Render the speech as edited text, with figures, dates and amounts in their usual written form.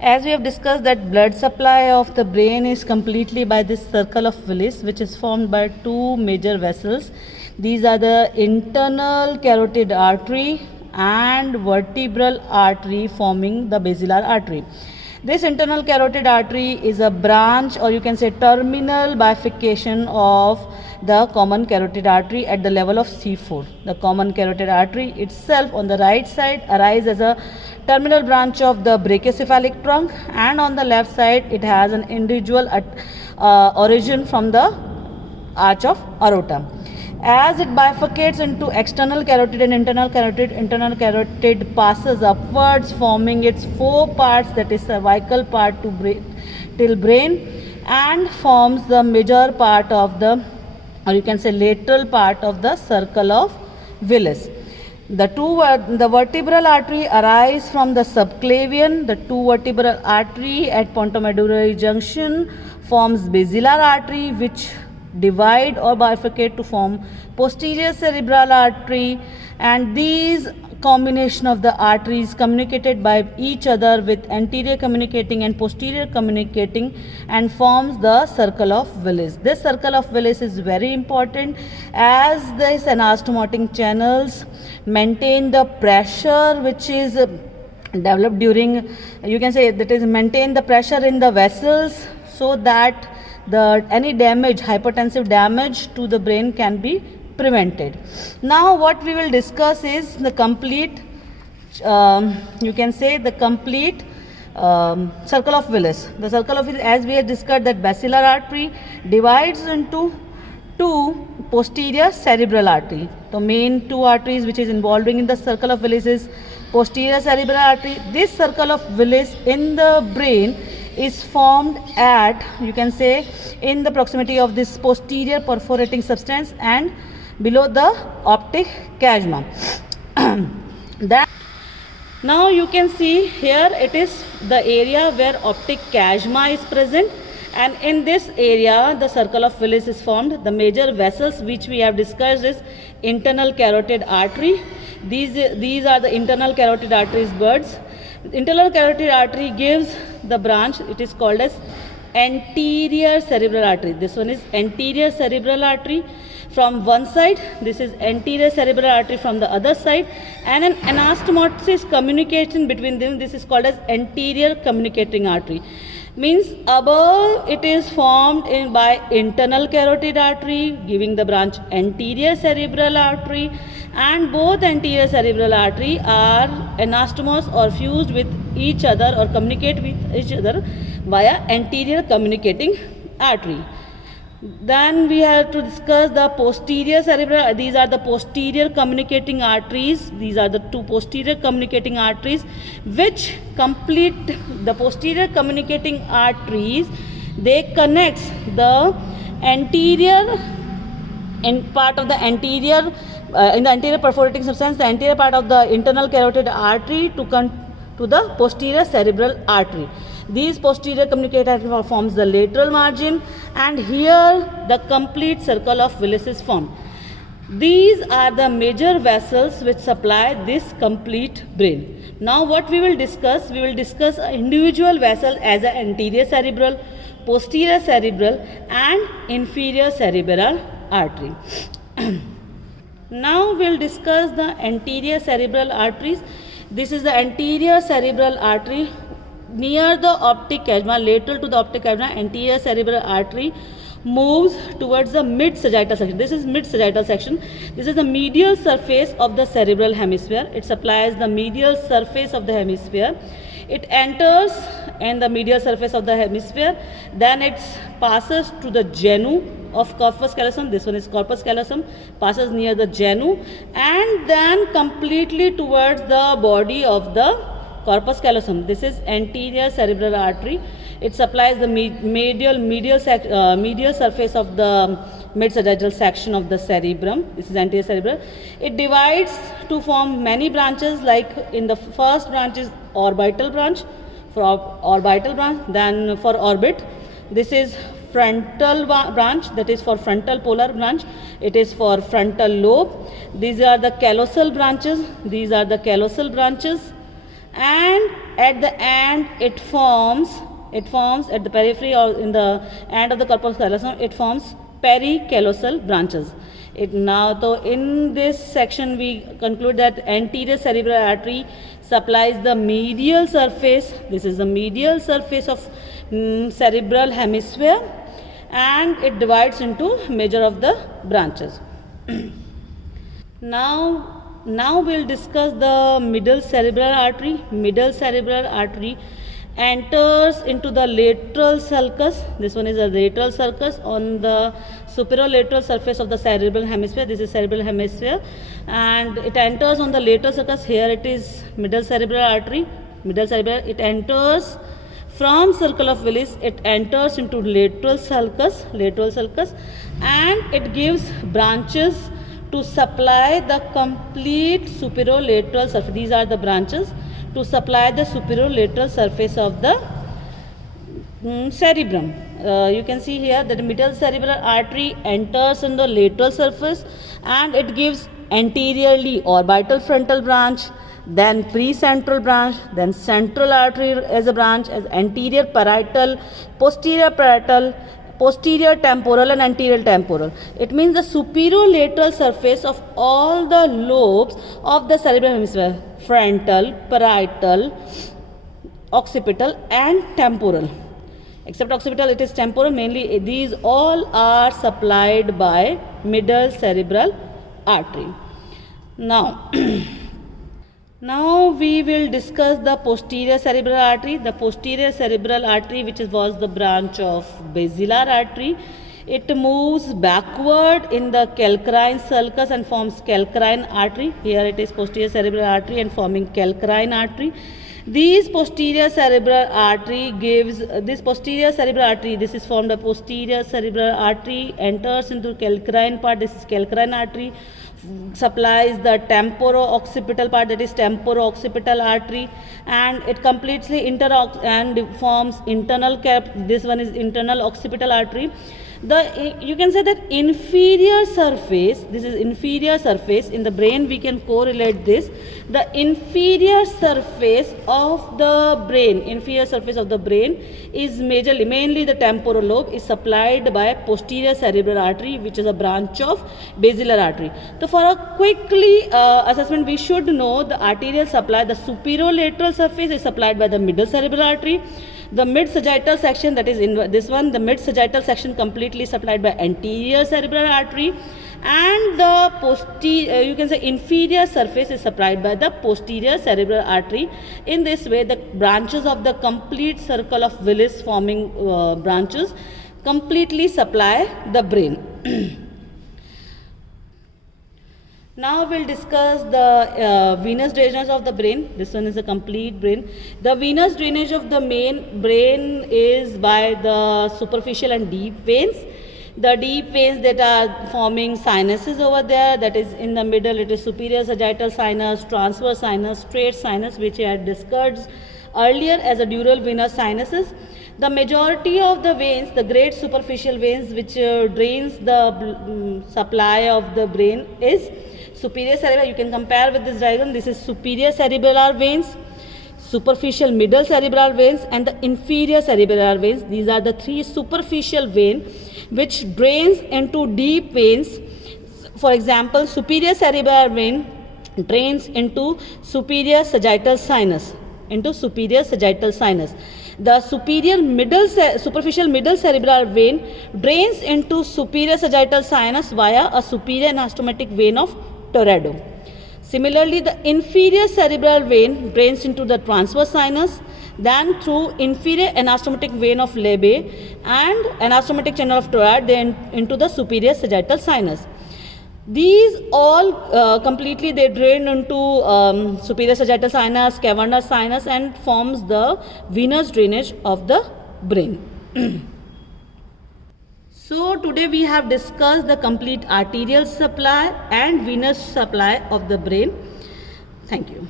As we have discussed that blood supply of the brain is completely by this circle of Willis, which is formed by two major vessels. These are the internal carotid artery and vertebral artery forming the basilar artery. This internal carotid artery is a branch, or you can say terminal bifurcation of the common carotid artery at the level of C4. The common carotid artery itself on the right side arises as a terminal branch of the brachiocephalic trunk, and on the left side it has an individual origin from the arch of aorta. As it bifurcates into external carotid and internal carotid passes upwards, forming its four parts, that is cervical part till brain, and forms the major part of the, or you can say lateral part of the circle of Willis. The vertebral artery arise from the subclavian. The two vertebral artery at pontomedullary junction forms basilar artery, which divide or bifurcate to form posterior cerebral artery, and these combination of the arteries communicated by each other with anterior communicating and posterior communicating and forms the circle of Willis. This circle of Willis is very important as these anastomotic channels maintain the pressure which is developed during, you can say, that is maintain the pressure in the vessels, so that any damage, hypertensive damage to the brain can be prevented. Now what we will discuss is the complete, you can say the complete circle of Willis. The circle of Willis, as we have discussed, that basilar artery divides into two posterior cerebral artery. The main two arteries which is involving in the circle of Willis is posterior cerebral artery. This circle of Willis in the brain is formed at, you can say, in the proximity of this posterior perforating substance and below the optic chiasma. Now you can see here it is the area where optic chiasma is present, and in this area the circle of Willis is formed. The major vessels which we have discussed is internal carotid artery. These are the internal carotid arteries buds. Internal carotid artery gives the branch, it is called as anterior cerebral artery. This one is anterior cerebral artery from one side, this is anterior cerebral artery from the other side, and an anastomosis communication between them, this is called as anterior communicating artery. Means above it is formed by internal carotid artery giving the branch anterior cerebral artery, and both anterior cerebral artery are anastomos or fused with each other or communicate with each other via anterior communicating artery. Then we have to discuss the posterior cerebral. These are the posterior communicating arteries. These are the two posterior communicating arteries which complete the posterior communicating arteries. They connect the anterior and part of the anterior in the anterior perforating substance, the anterior part of the internal carotid artery to the posterior cerebral artery. These posterior communicating artery forms the lateral margin, and here the complete circle of Willis is formed. These are the major vessels which supply this complete brain. Now what we will discuss individual vessel as an anterior cerebral, posterior cerebral and inferior cerebral artery. Now we will discuss the anterior cerebral arteries. This is the anterior cerebral artery near the optic chiasma, lateral to the optic chiasma. Anterior cerebral artery moves towards the mid-sagittal section. This is mid-sagittal section. This is the medial surface of the cerebral hemisphere. It supplies the medial surface of the hemisphere. It enters in the medial surface of the hemisphere. Then it passes to the genu of corpus callosum. This one is corpus callosum. Passes near the genu and then completely towards the body of the corpus callosum. This is anterior cerebral artery. It supplies the medial surface of the mid-sagittal section of the cerebrum. This is anterior cerebral. It divides to form many branches, like in the first branch is orbital branch, then for orbit. This is frontal branch, that is for frontal polar branch. It is for frontal lobe. These are the callosal branches. and at the end it forms at the periphery or in the end of the corpus callosum, it forms pericallosal branches. So in this section we conclude that anterior cerebral artery supplies the medial surface. This is the medial surface of cerebral hemisphere, and it divides into major of the branches. Now we'll discuss the middle cerebral artery. Middle cerebral artery enters into the lateral sulcus. This one is a lateral sulcus on the superolateral surface of the cerebral hemisphere. This is cerebral hemisphere, and it enters on the lateral sulcus. Here it is middle cerebral artery. Middle cerebral, it enters from circle of Willis, it enters into lateral sulcus, and it gives branches to supply the complete superolateral surface. These are the branches to supply the superolateral surface of the cerebrum. You can see here that the middle cerebral artery enters in the lateral surface, and it gives anteriorly orbital frontal branch, then precentral branch, then central artery as a branch, as anterior parietal, posterior parietal, posterior temporal and anterior temporal. It means the superolateral surface of all the lobes of the cerebral hemisphere: frontal, parietal, occipital and temporal. Except occipital, it is temporal. Mainly these all are supplied by middle cerebral artery. Now we will discuss the posterior cerebral artery. The posterior cerebral artery, which was the branch of basilar artery, it moves backward in the calcarine sulcus and forms calcarine artery. Here it is posterior cerebral artery and forming calcarine artery. This posterior cerebral artery this is formed a posterior cerebral artery, enters into calcarine part. This is calcarine artery, supplies the temporo-occipital part, that is temporo-occipital artery, and it completely and forms internal cap. This one is internal occipital artery. You can say that inferior surface, this is inferior surface. In the brain we can correlate this. The inferior surface of the brain is mainly the temporal lobe, is supplied by posterior cerebral artery, which is a branch of basilar artery. So for a quickly assessment, we should know the arterial supply. The superolateral surface is supplied by the middle cerebral artery. The mid-sagittal section, that is in this one, the mid-sagittal section completely supplied by anterior cerebral artery, and the you can say inferior surface is supplied by the posterior cerebral artery. In this way, the branches of the complete circle of Willis forming branches completely supply the brain. Now we'll discuss the venous drainage of the brain. This one is a complete brain. The venous drainage of the main brain is by the superficial and deep veins. The deep veins that are forming sinuses over there, that is in the middle, it is superior sagittal sinus, transverse sinus, straight sinus, which I had discussed earlier as a dural venous sinuses. The majority of the veins, the great superficial veins which drains the supply of the brain is superior cerebral. You can compare with this diagram. This is superior cerebellar veins, superficial middle cerebral veins, and the inferior cerebellar veins. These are the three superficial veins which drains into deep veins. For example, superior cerebellar vein drains into superior sagittal sinus. The superficial middle cerebral vein drains into superior sagittal sinus via a superior anastomotic vein of Toredo. Similarly, the inferior cerebral vein drains into the transverse sinus, then through inferior anastomotic vein of Lebbe and anastomotic channel of Tourette, then into the superior sagittal sinus. These all completely they drain into superior sagittal sinus, cavernous sinus, and forms the venous drainage of the brain. So today we have discussed the complete arterial supply and venous supply of the brain. Thank you.